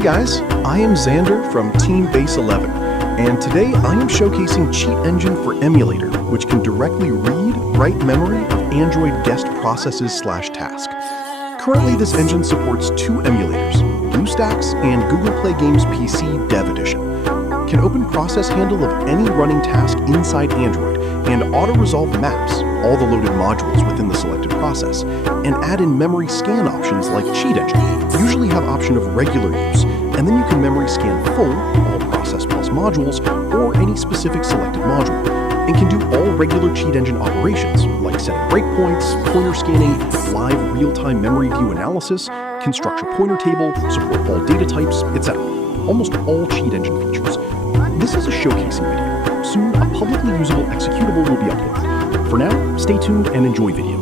guys, I am Xander from Team Base 11, and today I am showcasing Cheat Engine for Emulator, which can directly read, write memory of Android guest processes/task. Currently, this engine supports two emulators, BlueStacks and Google Play Games PC Dev Edition. Can open process handle of any running task inside Android and auto-resolve maps, all the loaded modules within the selected process, and add in memory scan options like Cheat Engine. Usually have option of regular use, and then you can memory scan full, all process plus modules, or any specific selected module, and can do all regular Cheat Engine operations, like setting breakpoints, pointer scanning, live real-time memory view analysis, construct your pointer table, support all data types, etc. Almost all Cheat Engine features. This is a showcasing video. Soon, a publicly usable executable will be uploaded. For now, stay tuned and enjoy video.